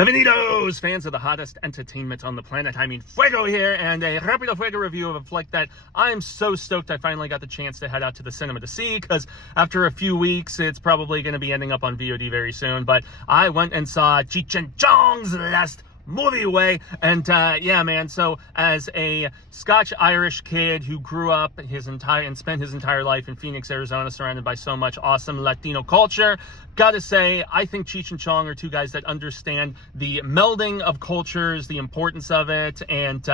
Bienvenidos, fans of the hottest entertainment on the planet. I mean, Fuego here, and a Rapido Fuego review of a flick that I'm so stoked I finally got the chance to head out to the cinema to see, because after a few weeks, it's probably going to be ending up on VOD very soon. But I went and saw CHEECH and CHONG'S last movie way, and yeah, man, so as a Scotch-Irish kid who grew up and spent his entire life in Phoenix, Arizona, surrounded by so much awesome Latino culture, gotta say, I think CHEECH and CHONG are two guys that understand the melding of cultures, the importance of it, and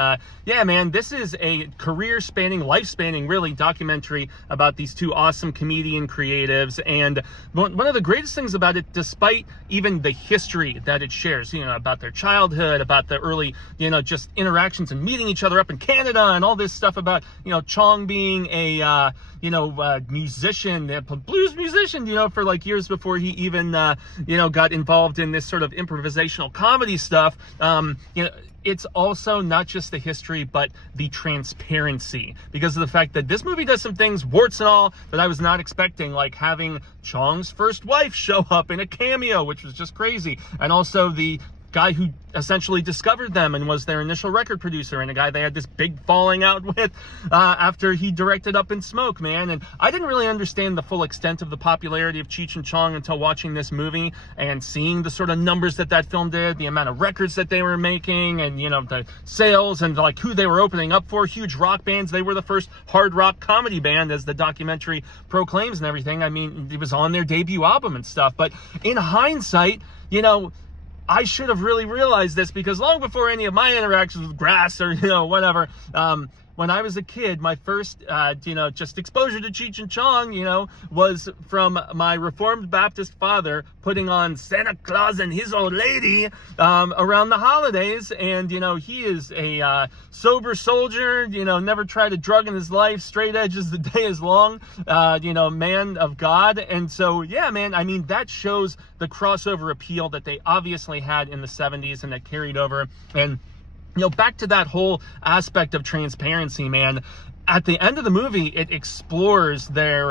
yeah, man, this is a career-spanning, life-spanning, really, documentary about these two awesome comedian creatives. And one of the greatest things about it, despite even the history that it shares, you know, about their childhood, about the early, you know, just interactions and meeting each other up in Canada and all this stuff about, you know, Chong being a, musician, a blues musician, you know, for like years before he even, got involved in this sort of improvisational comedy stuff. It's also not just the history, but the transparency, because of the fact that this movie does some things, warts and all, that I was not expecting, like having Chong's first wife show up in a cameo, which was just crazy, and also the guy who essentially discovered them and was their initial record producer, and a guy they had this big falling out with after he directed Up in Smoke, man. And I didn't really understand the full extent of the popularity of CHEECH and CHONG until watching this movie and seeing the sort of numbers that film did, the amount of records that they were making, and, you know, the sales and like who they were opening up for, huge rock bands. They were the first hard rock comedy band, as the documentary proclaims and everything. I mean, it was on their debut album and stuff. But in hindsight, you know, I should have really realized this, because long before any of my interactions with grass or, you know, whatever, when I was a kid, my first, just exposure to CHEECH and CHONG, you know, was from my Reformed Baptist father putting on Santa Claus and His Old Lady around the holidays. And, you know, he is a sober soldier, you know, never tried a drug in his life, straight edge as the day is long, man of God. And so, yeah, man, I mean, that shows the crossover appeal that they obviously had in the 70s and that carried over. And, you know, back to that whole aspect of transparency, man. At the end of the movie, it explores their,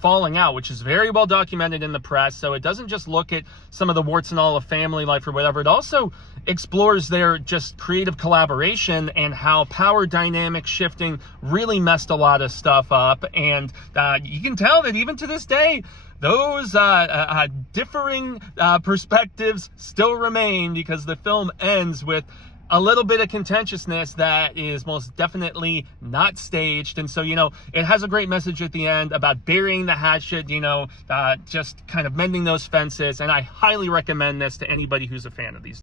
falling out, which is very well documented in the press. So it doesn't just look at some of the warts and all of family life or whatever. It also explores their just creative collaboration and how power dynamic shifting really messed a lot of stuff up. And you can tell that even to this day, those differing perspectives still remain, because the film ends with a little bit of contentiousness that is most definitely not staged. And so, you know, it has a great message at the end about burying the hatchet, you know, just kind of mending those fences. And I highly recommend this to anybody who's a fan of these.